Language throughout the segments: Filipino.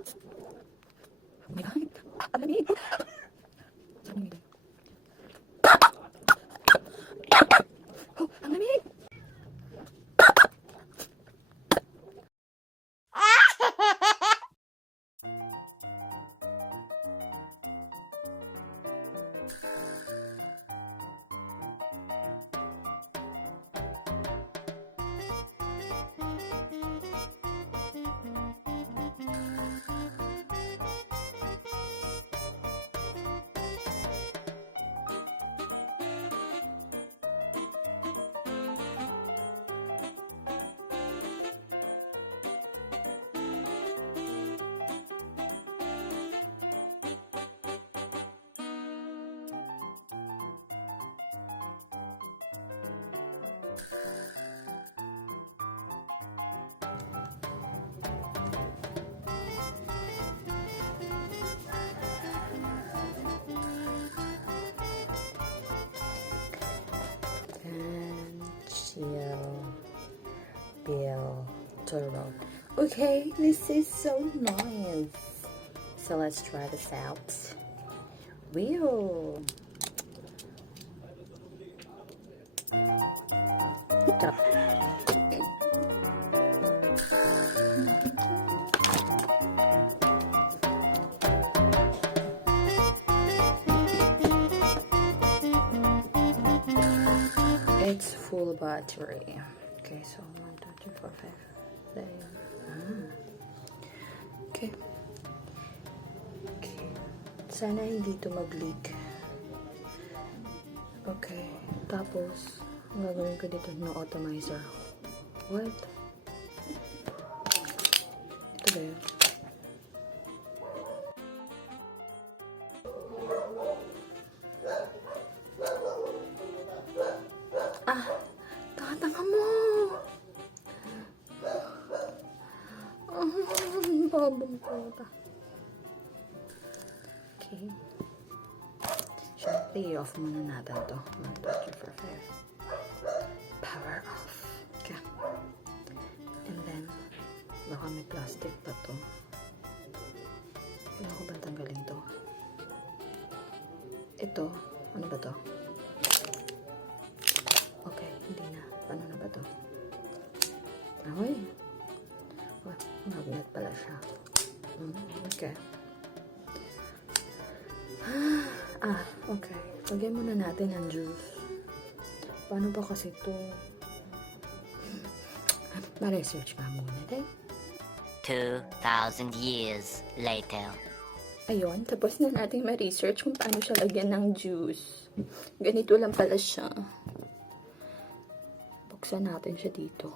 Oh my God. Ang lamig. Saan ang lamig? Oh, ang lamig. Bill turtle. Okay, this is so nice. So let's try this out. Wheel. It's full battery. Okay, so 1, 2, 3, 4, 5. There. Okay. Okay. Sana hindi ito mag-leak. Okay. Tapos, ang gagawin ko dito, no atomizer. What? Ito ba yun? Tatanga mo! Babang puta. Okay. Siyempre, i-off muna natin to. 1, 2, 3, 4, 5. Power off. Okay. And then, baka may plastic pa to. Kailangan ko ba tanggalin to? Ito, ano ba to? Okay, hindi na. Paano na ba to? Ahoy! Oh, magnet pala siya. Okay. Okay. Lagyan muna natin ang juice. Paano ba kasi ito? Ma-research pa muna, eh? 2,000 years later. Ayun, tapos na natin ma-research kung paano siya lagyan ng juice. Ganito lang pala siya. Buksan natin siya dito.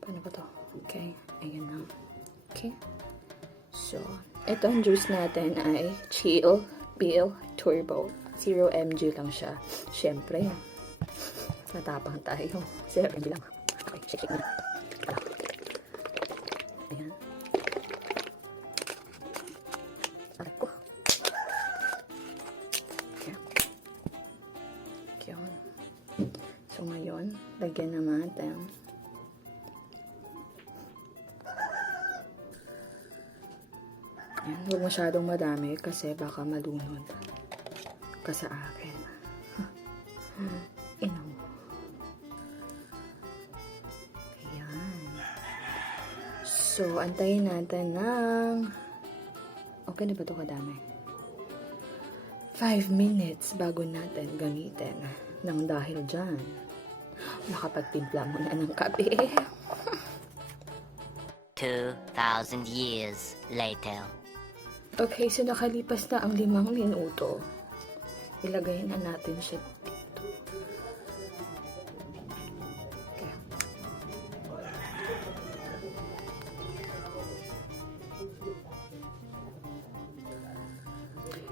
Paano ba to? Okay, ayun na. Okay. So, ito ang juice natin ay Chill Bill Turbo. 0 mg lang siya. Siyempre, matapang tayo. 0 mg lang. Okay, shake na. Ayan. Aray ko. Okay. Yun. So, ngayon, lagyan naman natin. Ayan, huwag masyadong madami kasi baka malunod ka sa akin. Ino mo. Ayan. So, antayin natin ng... Okay na ba ito kadami? 5 minutes bago natin gamitin. Nang dahil dyan, makapagtimpla mo na ng kape. 2,000 years later. Okay, so nakalipas na ang 5 minuto. Ilagay na natin siya dito. Okay.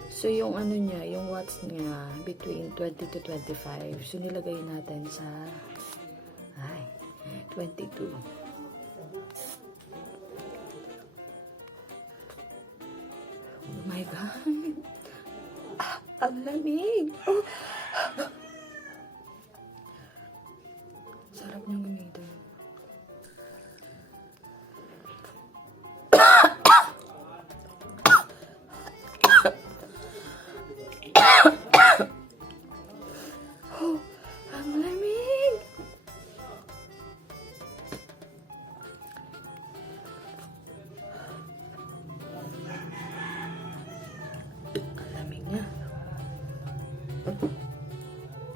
So, yung ano niya, yung watts niya, between 20 to 25. So, nilagay natin sa 22. Oh my God. Ang lamig. Oh. Sarap niyang gamitin.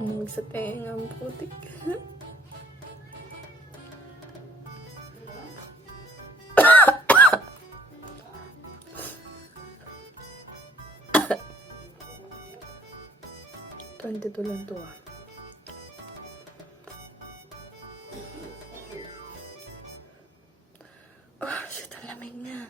lamig sa tenga. Ang putik. Twenty-two lang to ah. Ah, shit, ang lamig niya.